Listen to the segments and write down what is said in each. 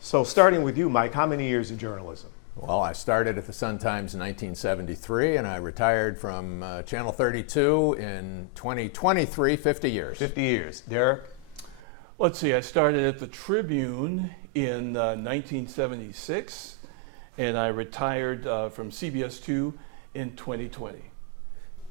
So starting with you, Mike, how many years of journalism? Well, I started at the Sun-Times in 1973, and I retired from Channel 32 in 2023, 50 years. 50 years. Derrick? Let's see, I started at the Tribune in 1976, and I retired from CBS 2 in 2020.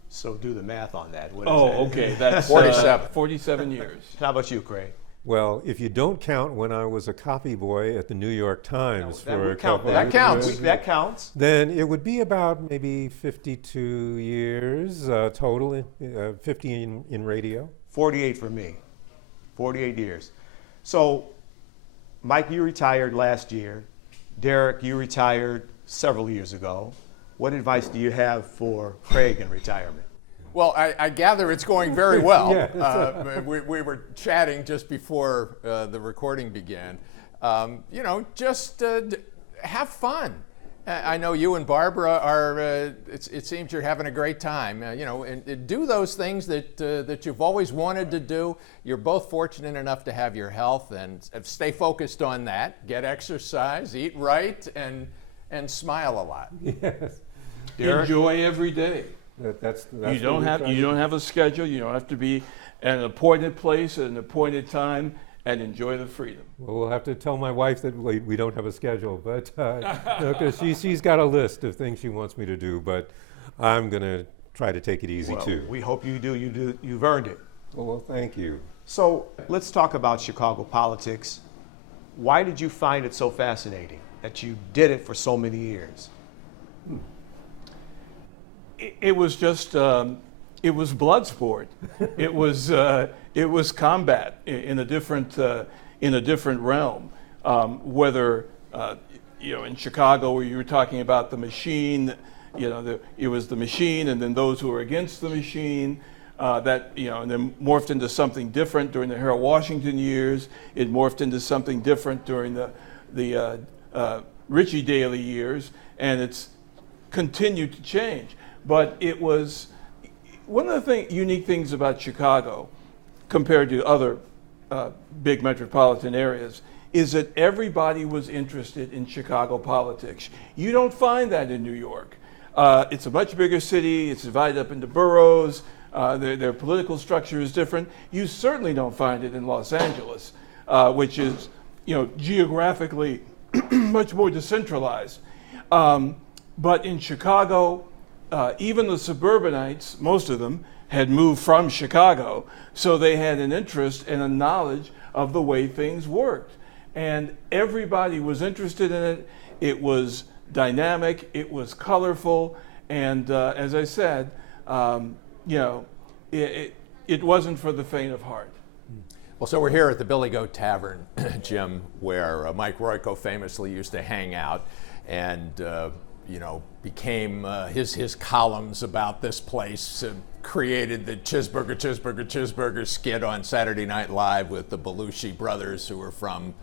So do the math on that. What is Oh, that? okay, that's 47 years. How about you, Craig? Well, if you don't count when I was a copy boy at the New York Times for a couple that of counts. years, That counts. then it would be about maybe 52 years total, 50 in radio. 48 for me. 48 years. So, Mike, you retired last year. Derrick, you retired several years ago. What advice do you have for Craig in retirement? Well, I gather it's going very well. Yeah. We were chatting just before the recording began. Just have fun. I know you and Barbara are, it seems you're having a great time. And do those things that you've always wanted to do. You're both fortunate enough to have your health, and stay focused on that. Get exercise, eat right, and smile a lot. Yes. Derrick? Enjoy every day. That's You don't have a schedule. You don't have to be at an appointed place at an appointed time, and enjoy the freedom. Well, we'll have to tell my wife that we don't have a schedule, but because she's got a list of things she wants me to do, but I'm going to try to take it easy too. We hope you do. You've earned it. Well, thank you. So let's talk about Chicago politics. Why did you find it so fascinating that you did it for so many years? It was just, it was blood sport. It was combat in a different realm. Whether in Chicago, where you were talking about the machine, it was the machine, and then those who were against the machine. And then morphed into something different during the Harold Washington years. It morphed into something different during the Richie Daley years, and it's continued to change. But it was one of the unique things about Chicago compared to other big metropolitan areas is that everybody was interested in Chicago politics. You don't find that in New York. It's a much bigger city. It's divided up into boroughs. Their political structure is different. You certainly don't find it in Los Angeles, which is geographically much more decentralized. But in Chicago, even the suburbanites, most of them, had moved from Chicago, so they had an interest and a knowledge of the way things worked. And everybody was interested in it. It was dynamic, it was colorful, and as I said, it wasn't for the faint of heart. Well, so we're here at the Billy Goat Tavern, Jim, where Mike Royko famously used to hang out, and became his columns about this place created the Cheeseburger skit on Saturday Night Live with the Belushi brothers, who were from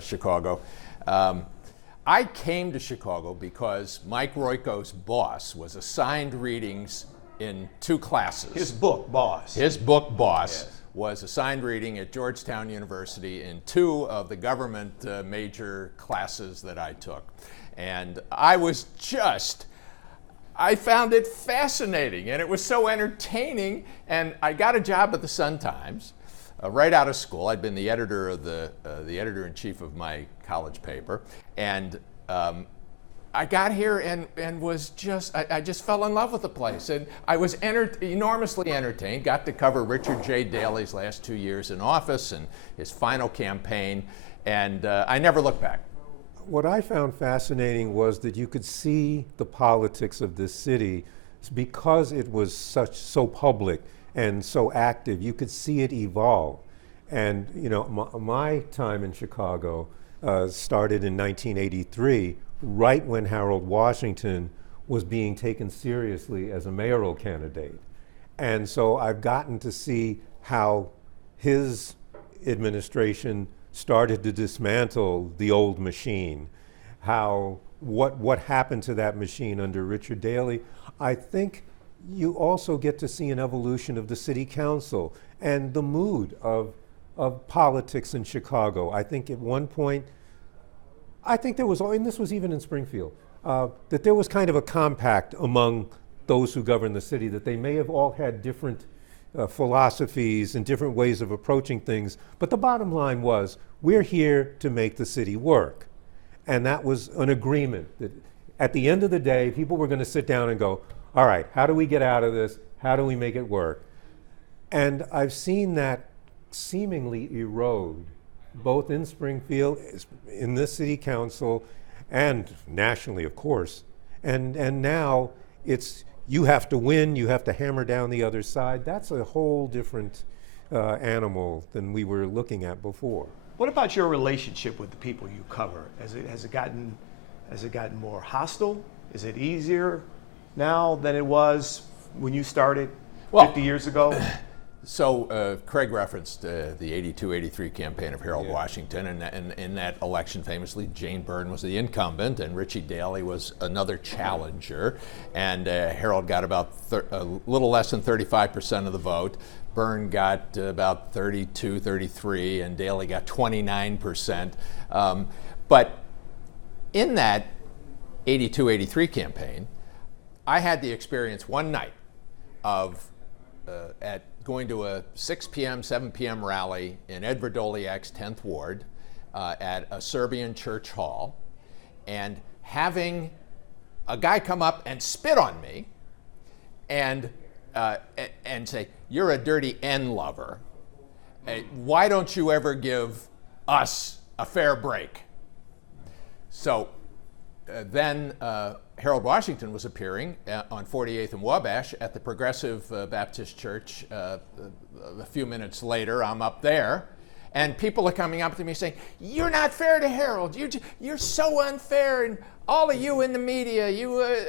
Chicago. I came to Chicago because Mike Royko's boss was assigned readings in 2 classes. His book, Boss. His book, Boss, Yes. was assigned reading at Georgetown University in 2 of the government major classes that I took. And I found it fascinating, and it was so entertaining. And I got a job at the Sun-Times right out of school. I'd been the editor of the editor-in-chief of my college paper, and I got here and was I just fell in love with the place, and I was enormously entertained. Got to cover Richard J. Daley's last 2 years in office and his final campaign, and I never looked back. What I found fascinating was that you could see the politics of this city because it was so public and so active. You could see it evolve. And my time in Chicago started in 1983, right when Harold Washington was being taken seriously as a mayoral candidate. And so I've gotten to see how his administration started to dismantle the old machine, what happened to that machine under Richard Daley. I think you also get to see an evolution of the city council and the mood of politics in Chicago. I think at one point I think there was, and this was even in Springfield, that there was kind of a compact among those who govern the city, that they may have all had different philosophies and different ways of approaching things, but the bottom line was, we're here to make the city work. And that was an agreement that at the end of the day, people were going to sit down and go, all right, how do we get out of this? How do we make it work? And I've seen that seemingly erode, both in Springfield, in this city council, and nationally, of course. And now it's, you have to win, you have to hammer down the other side. That's a whole different animal than we were looking at before. What about your relationship with the people you cover? Has it gotten more hostile? Is it easier now than it was when you started 50 years ago? So Craig referenced the 82-83 campaign of Harold Washington, and in that election, famously, Jane Byrne was the incumbent, and Richie Daley was another challenger. And Harold got about a little less than 35% of the vote. Byrne got about 32, 33, and Daley got 29%. But in that 82-83 campaign, I had the experience one night of at going to a 6 p.m., 7 p.m. rally in Ed Verdoliak's 10th Ward at a Serbian church hall, and having a guy come up and spit on me and say, "You're a dirty N lover. Why don't you ever give us a fair break?" So then Harold Washington was appearing on 48th and Wabash at the Progressive Baptist Church. A few minutes later, I'm up there, and people are coming up to me saying, "You're not fair to Harold. You're so unfair, and all of you in the media,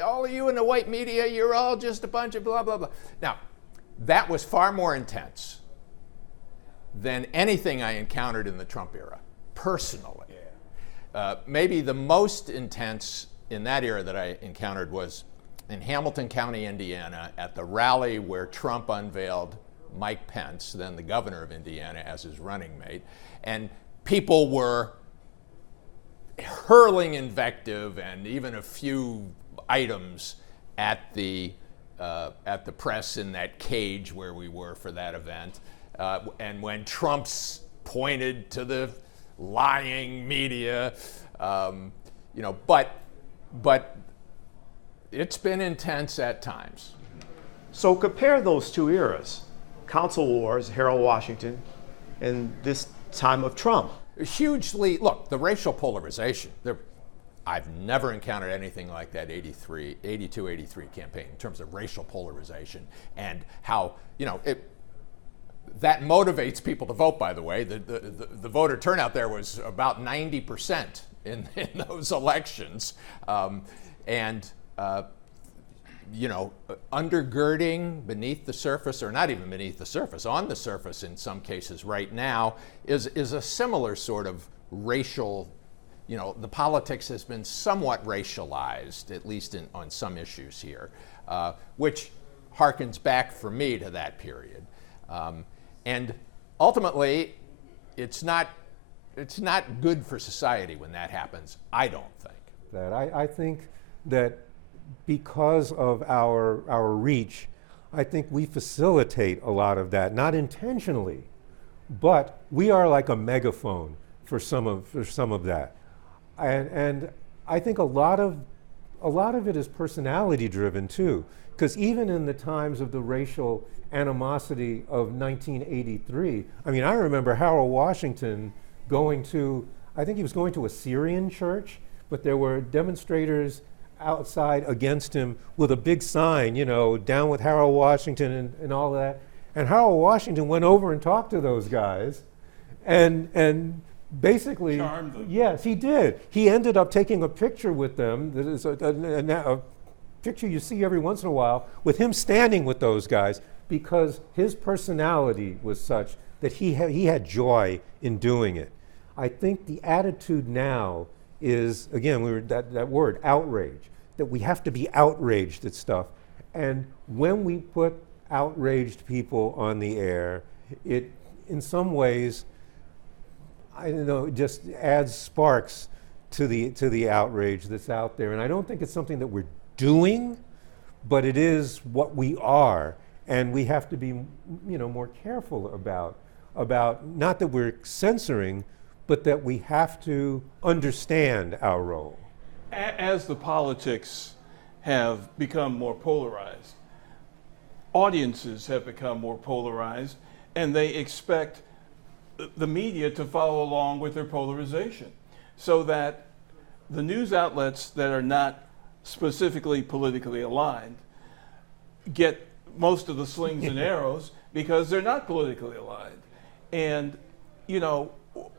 all of you in the white media, you're all just a bunch of blah, blah, blah." Now, that was far more intense than anything I encountered in the Trump era, personally. Maybe the most intense in that era that I encountered was in Hamilton County, Indiana, at the rally where Trump unveiled Mike Pence, then the governor of Indiana, as his running mate. And people were hurling invective and even a few items at the press in that cage where we were for that event. And when Trump's pointed to the lying media, but it's been intense at times. So compare those two eras, council wars, Harold Washington, and this time of Trump. Hugely, look, the racial polarization, I've never encountered anything like that 82-83 campaign in terms of racial polarization and how, that motivates people to vote, by the way. The voter turnout there was about 90% in those elections. Undergirding beneath the surface, or not even beneath the surface, on the surface in some cases right now, is a similar sort of racial, the politics has been somewhat racialized, at least on some issues here, which harkens back for me to that period. And ultimately, it's not good for society when that happens, I don't think. I think that because of our reach, I think we facilitate a lot of that, not intentionally, but we are like a megaphone for some of that. And I think a lot of it is personality driven too, because even in the times of the racial animosity of 1983, I mean, I remember Harold Washington going to, I think he was going to a Syrian church, but there were demonstrators outside against him with a big sign, down with Harold Washington and all that. And Harold Washington went over and talked to those guys and basically, charmed them. Yes, he did. He ended up taking a picture with them. That is a picture you see every once in a while with him standing with those guys, because his personality was such that he had joy in doing it. I think the attitude now is, again, that word, outrage, that we have to be outraged at stuff. And when we put outraged people on the air, it, in some ways, I don't know, just adds sparks to the outrage that's out there. And I don't think it's something that we're doing, but it is what we are. And we have to be, more careful about not that we're censoring, but that we have to understand our role. As the politics have become more polarized, audiences have become more polarized, and they expect the media to follow along with their polarization, so that the news outlets that are not specifically politically aligned get most of the slings and arrows because they're not politically aligned. And,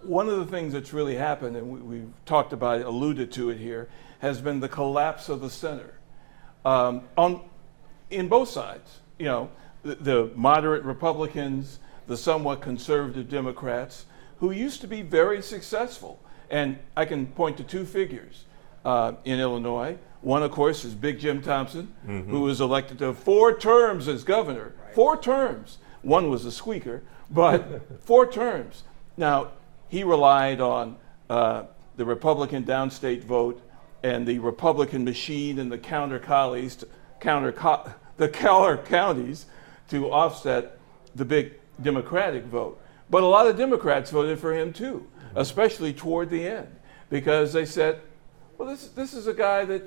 one of the things that's really happened, and we've talked about it, alluded to it here, has been the collapse of the center in both sides. The moderate Republicans, the somewhat conservative Democrats, who used to be very successful. And I can point to two figures in Illinois. One, of course, is Big Jim Thompson, who was elected to 4 terms as governor. 4 terms. One was a squeaker, but 4 terms. Now, he relied on the Republican downstate vote and the Republican machine and the counter counties to offset the big Democratic vote. But a lot of Democrats voted for him too, especially toward the end, because they said, well, this is a guy that,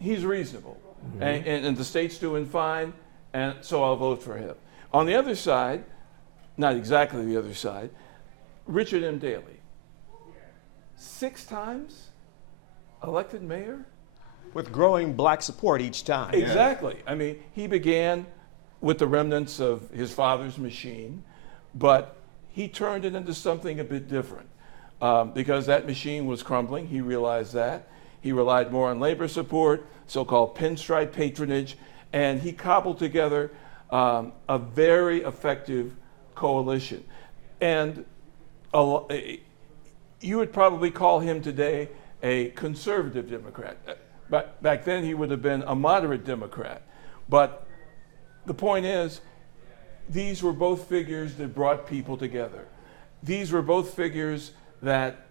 he's reasonable, and the state's doing fine, and so I'll vote for him. On the other side, not exactly the other side, Richard M. Daley, 6 times elected mayor? With growing black support each time. Exactly. I mean, he began with the remnants of his father's machine, but he turned it into something a bit different because that machine was crumbling. He realized that. He relied more on labor support, so-called pinstripe patronage, and he cobbled together a very effective coalition. And you would probably call him today a conservative Democrat. But back then he would have been a moderate Democrat. But the point is, these were both figures that brought people together. These were both figures that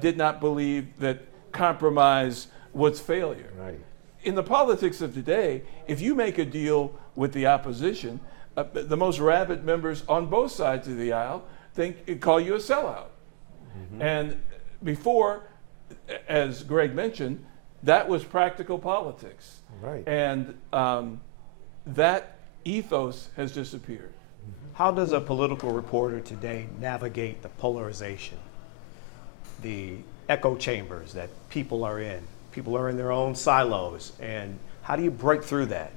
did not believe that compromise was failure. Right. In the politics of today, if you make a deal with the opposition, the most rabid members on both sides of the aisle call you a sellout. And before, as Greg mentioned, that was practical politics. Right. And that ethos has disappeared. How does a political reporter today navigate the polarization, the echo chambers that people are in? People are in their own silos, and how do you break through that?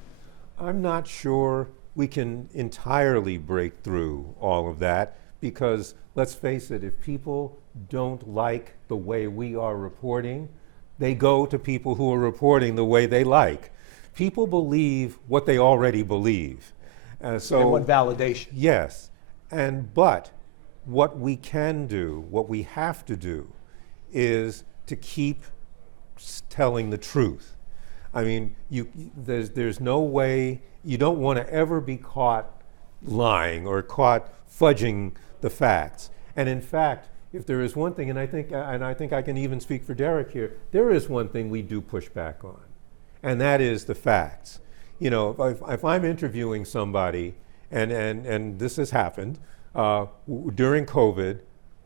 I'm not sure we can entirely break through all of that because, let's face it, if people don't like the way we are reporting, they go to people who are reporting the way they like. People believe what they already believe. So They want validation. yes, but what we can do, what we have to do, is to keep telling the truth. I mean, there's no way, you don't want to ever be caught lying or caught fudging the facts. And in fact, if there is one thing, and I think I can even speak for Derrick here, there is one thing we do push back on, and that is the facts. If I'm interviewing somebody, and this has happened during COVID,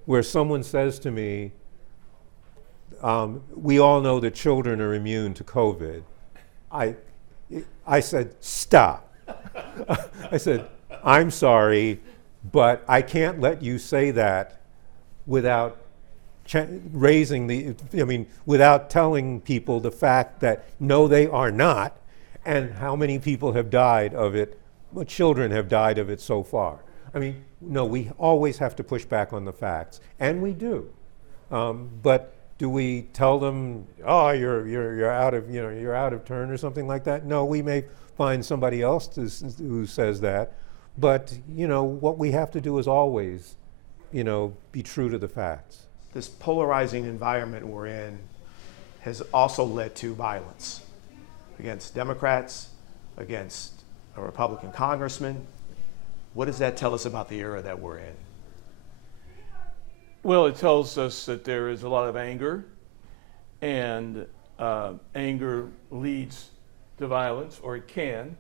where someone says to me, we all know that children are immune to COVID. I said, stop. I said, I'm sorry, but I can't let you say that without without telling people the fact that no, they are not, and how many people have died of it, children have died of it so far. I mean, no, we always have to push back on the facts, and we do. But do we tell them, oh, you're out of turn or something like that? No, we may find somebody else who says that, but what we have to do is always, be true to the facts. This polarizing environment we're in has also led to violence against Democrats, against a Republican congressman. What does that tell us about the era that we're in? Well, it tells us that there is a lot of anger, and anger leads to violence, or it can.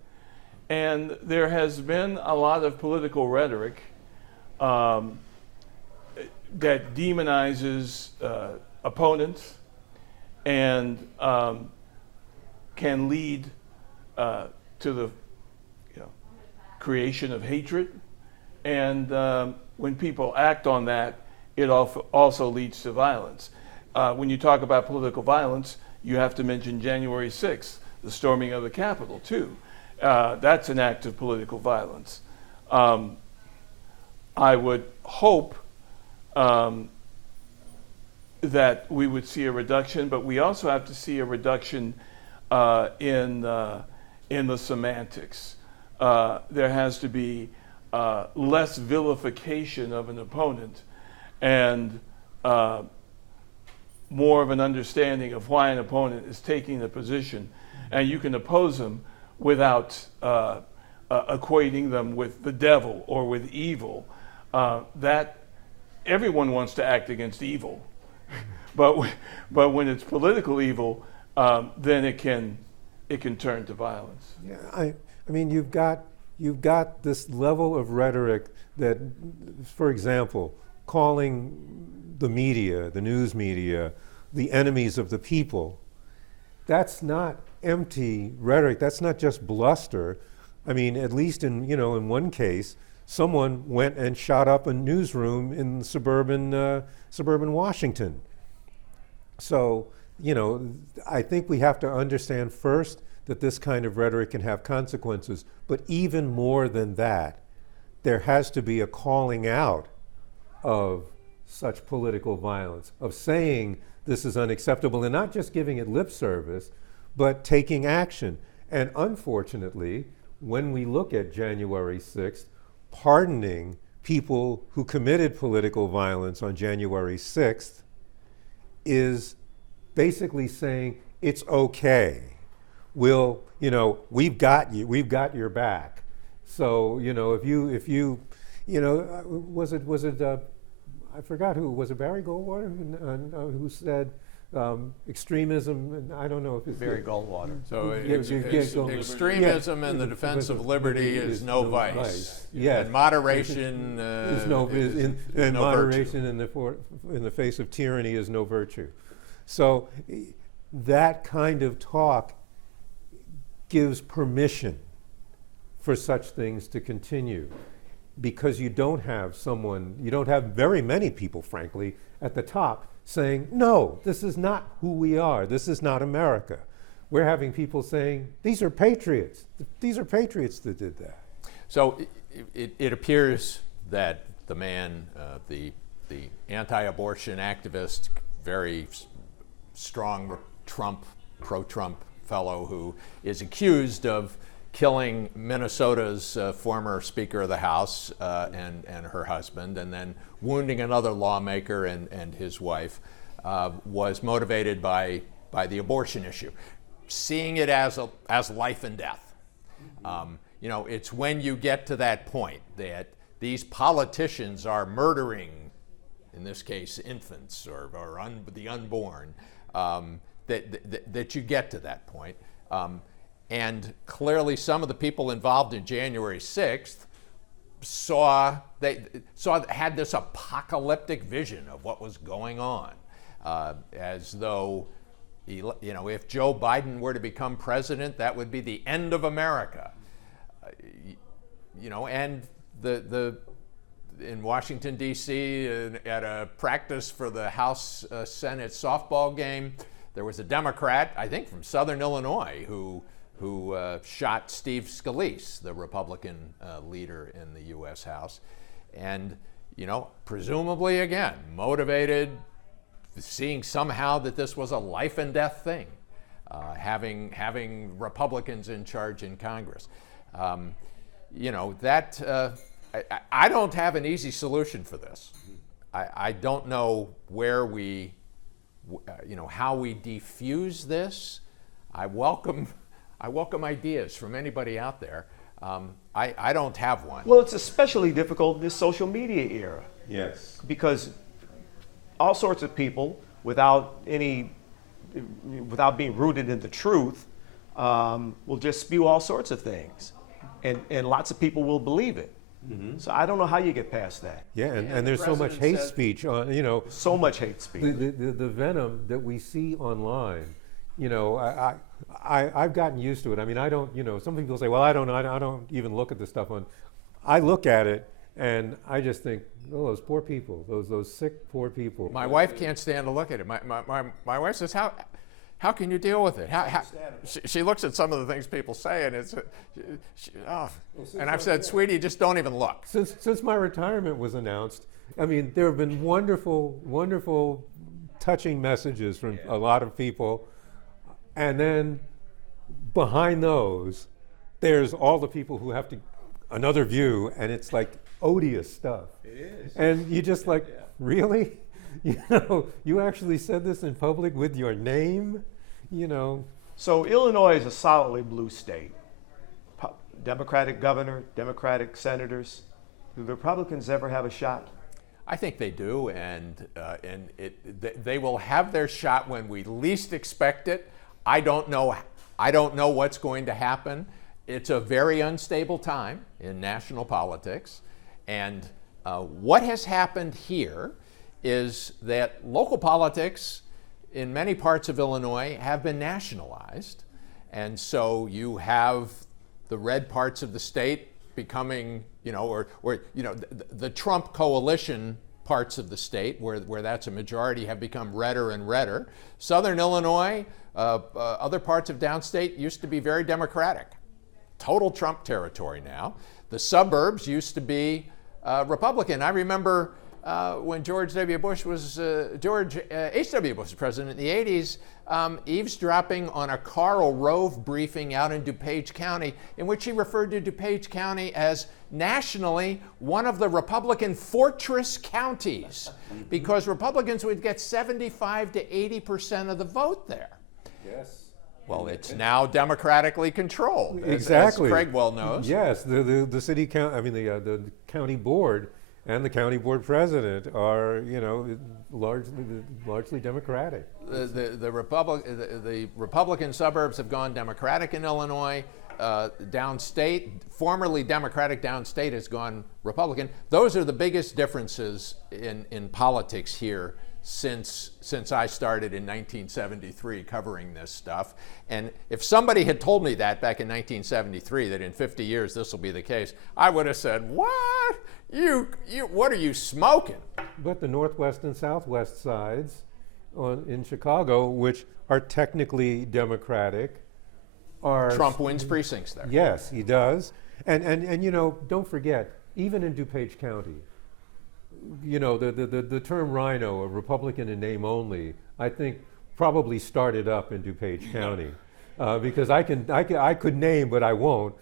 And there has been a lot of political rhetoric that demonizes opponents and can lead to the creation of hatred. And when people act on that, it also leads to violence. When you talk about political violence, you have to mention January 6th, the storming of the Capitol, too. That's an act of political violence. I would hope that we would see a reduction, but we also have to see a reduction in the semantics. There has to be less vilification of an opponent and more of an understanding of why an opponent is taking the position. And you can oppose them without equating them with the devil or with evil. That everyone wants to act against evil, but when it's political evil, then it can turn to violence. Yeah, I mean, you've got this level of rhetoric that, for example, calling the media, the news media, the enemies of the people. That's not empty rhetoric. That's not just bluster. I mean, at least in one case, someone went and shot up a newsroom in suburban Washington. So, I think we have to understand first that this kind of rhetoric can have consequences, but even more than that, there has to be a calling out of such political violence, of saying this is unacceptable, and not just giving it lip service, but taking action. And unfortunately, when we look at January 6th, pardoning people who committed political violence on January 6th is basically saying it's okay. We've got you, we've got your back. So, if you was it I forgot who, was it Barry Goldwater who said extremism, and I don't know if it's Barry Goldwater. So Goldwater. extremism in the defense of liberty is no vice. Yes. And moderation is no moderation virtue. in the face of tyranny is no virtue. So that kind of talk gives permission for such things to continue, because you don't have very many people, frankly, at the top saying, no, this is not who we are. This is not America. We're having people saying, these are patriots. These are patriots that did that. So it appears that the man, the anti-abortion activist, very strong pro-Trump fellow who is accused of killing Minnesota's former Speaker of the House and her husband, and then wounding another lawmaker and his wife, was motivated by the abortion issue, seeing it as life and death. It's when you get to that point that these politicians are murdering, in this case, infants or the unborn, that you get to that point. And clearly some of the people involved in January 6th had this apocalyptic vision of what was going on, as though, if Joe Biden were to become president, that would be the end of America. And in Washington, D.C., at a practice for the House Senate softball game, there was a Democrat, I think from Southern Illinois, who shot Steve Scalise, the Republican leader in the U.S. House. And, presumably, again, motivated, seeing somehow that this was a life and death thing, having Republicans in charge in Congress. I don't have an easy solution for this. I don't know where how we defuse this. I welcome ideas from anybody out there. I don't have one. Well, it's especially difficult in this social media era. Yes. Because all sorts of people without being rooted in the truth will just spew all sorts of things, and lots of people will believe it. So I don't know how you get past that. Yeah, and there's so much hate speech on, So much hate speech. the venom that we see online. I've gotten used to it. I mean, I don't, some people say, well, I don't even look at this stuff on. I look at it and I just think, oh, those poor people, those sick poor people. My wife can't stand to look at it. My wife says, how can you deal with it? She looks at some of the things people say, and and I've said, sweetie, just don't even look. Since my retirement was announced, I mean, there have been wonderful, touching messages from a lot of people, and then behind those, there's all the people who have another view, and it's like odious stuff. It is. And you just like, really? You actually said this in public with your name, So Illinois is a solidly blue state. Democratic governor, Democratic senators. Do the Republicans ever have a shot? I think they do, and they will have their shot when we least expect it. I don't know what's going to happen. It's a very unstable time in national politics, and what has happened here is that local politics in many parts of Illinois have been nationalized, and so you have the red parts of the state becoming, the Trump coalition parts of the state where that's a majority have become redder and redder. Southern Illinois, other parts of downstate used to be very Democratic. Total Trump territory now. The suburbs used to be Republican. I remember when George H.W. Bush was president in the 80s, eavesdropping on a Karl Rove briefing out in DuPage County, in which he referred to DuPage County as nationally one of the Republican fortress counties, because Republicans would get 75 to 80% of the vote there. Yes. Well, it's now democratically controlled, exactly. as Craig well knows. Yes, the city count. I mean, the county board and the county board president are, largely Democratic. The Republican suburbs have gone Democratic in Illinois. Downstate, formerly Democratic downstate, has gone Republican. Those are the biggest differences in politics here since I started in 1973 covering this stuff. And if somebody had told me that back in 1973, that in 50 years this will be the case, I would have said, what? What are you smoking? But the northwest and southwest sides in Chicago, which are technically Democratic, are... Trump wins precincts there. Yes, he does. And don't forget, even in DuPage County, the term rhino, a Republican in name only, I think probably started up in DuPage County. Because I could name, but I won't,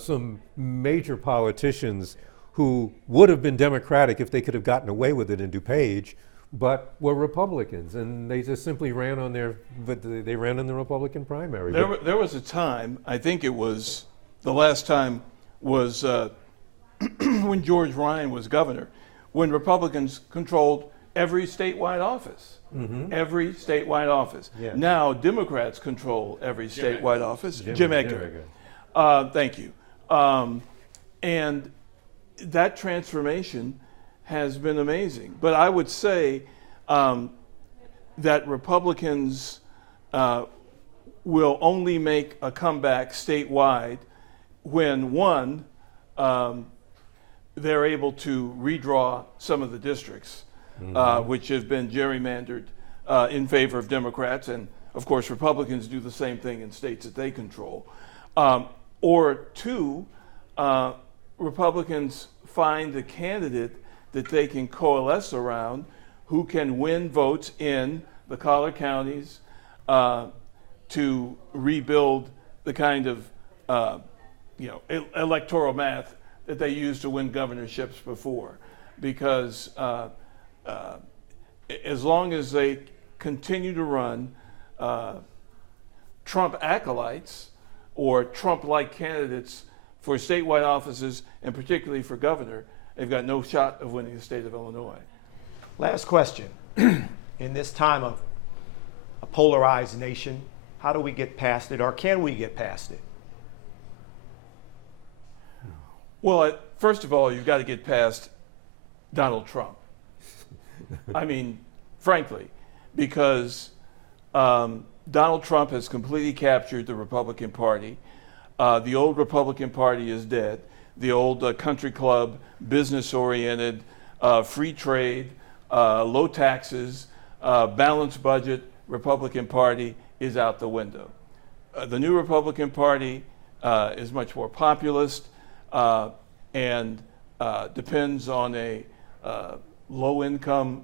some major politicians who would have been Democratic if they could have gotten away with it in DuPage, but were Republicans, and they just simply ran on they ran in the Republican primary. There was a time, I think it was, the last time was when George Ryan was governor, when Republicans controlled every statewide office. Mm-hmm. Every statewide office. Yeah. Now Democrats control every statewide office. Jim Edgar. Thank you. And that transformation has been amazing. But I would say that Republicans will only make a comeback statewide when, one, they're able to redraw some of the districts, which have been gerrymandered in favor of Democrats. And of course, Republicans do the same thing in states that they control. Or two, Republicans find a candidate that they can coalesce around who can win votes in the collar counties to rebuild the kind of electoral math that they used to win governorships before. Because as long as they continue to run Trump acolytes or Trump-like candidates for statewide offices, and particularly for governor, they've got no shot of winning the state of Illinois. Last question. in this time of a polarized nation, how do we get past it, or can we get past it? Well, first of all, you've got to get past Donald Trump. I mean, frankly, because Donald Trump has completely captured the Republican Party. The old Republican Party is dead. The old country club, business-oriented, free trade, low taxes, balanced budget Republican Party is out the window. The new Republican Party is much more populist and depends on a low-income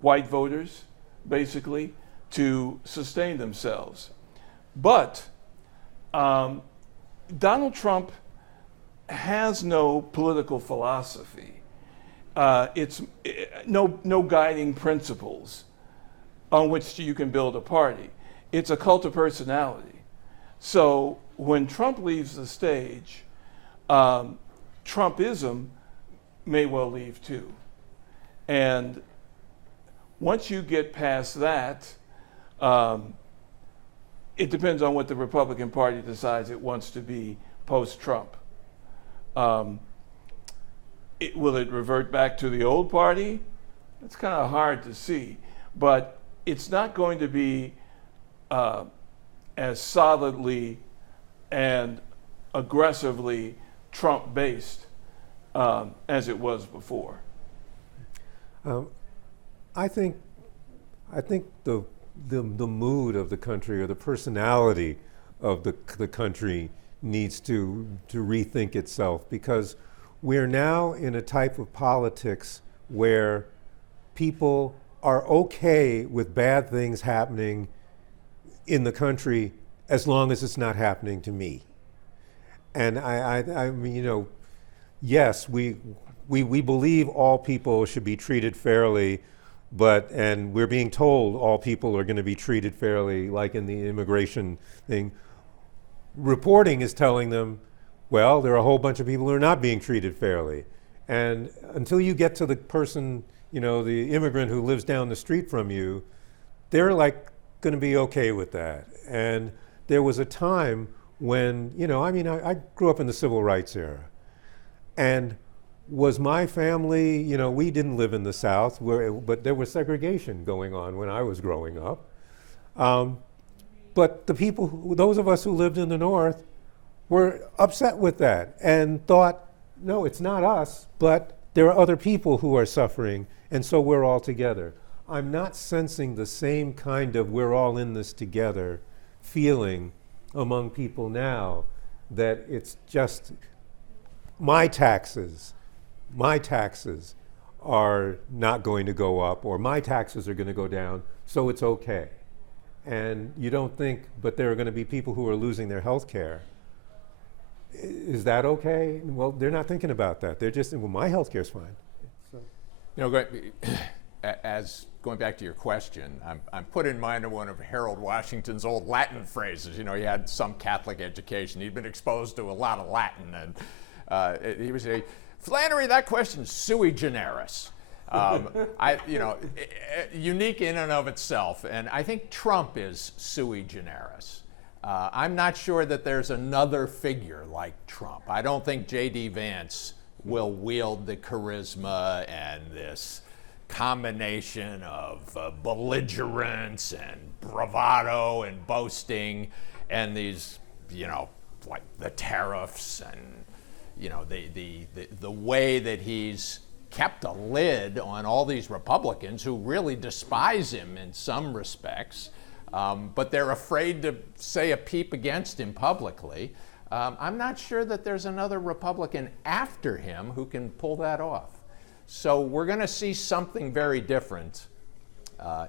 white voters, basically, to sustain themselves. But Donald Trump has no political philosophy. It's no guiding principles on which you can build a party. It's a cult of personality. So when Trump leaves the stage, Trumpism may well leave too. And once you get past that, it depends on what the Republican Party decides it wants to be post-Trump. Will it revert back to the old party? It's kind of hard to see, but it's not going to be as solidly and aggressively Trump-based as it was before. I think the mood of the country, or the personality of the country, needs to rethink itself, because we're now in a type of politics where people are okay with bad things happening in the country as long as it's not happening to me. And I mean, you know, yes, we believe all people should be treated fairly, and we're being told all people are going to be treated fairly, like in the immigration thing. Reporting is telling them, well, there are a whole bunch of people who are not being treated fairly. And until you get to the person, you know, the immigrant who lives down the street from you, they're like going to be okay with that. And there was a time when, you know, I mean, I grew up in the civil rights era. And was my family, you know, we didn't live in the South, but there was segregation going on when I was growing up. But the people, those of us who lived in the North, were upset with that and thought, no, it's not us, but there are other people who are suffering, and so we're all together. I'm not sensing the same kind of we're all in this together feeling among people now, that it's just my taxes are not going to go up, or my taxes are going to go down, so it's okay. And you don't think, but there are going to be people who are losing their health care. Is that okay? Well, they're not thinking about that. They're just, well, my health care's fine. So. You know, going back to your question, I'm put in mind of one of Harold Washington's old Latin phrases. You know, he had some Catholic education. He'd been exposed to a lot of Latin, and he would say, Flannery, that question's sui generis. Unique in and of itself, and I think Trump is sui generis. I'm not sure that there's another figure like Trump. I don't think J.D. Vance will wield the charisma and this combination of belligerence and bravado and boasting and these, you know, like the tariffs and, you know, the way that he's kept a lid on all these Republicans who really despise him in some respects, but they're afraid to say a peep against him publicly. I'm not sure that there's another Republican after him who can pull that off. So we're going to see something very different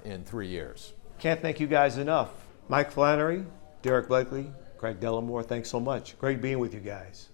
in 3 years. Can't thank you guys enough. Mike Flannery, Derrick Blakley, Craig Dellimore, thanks so much. Great being with you guys.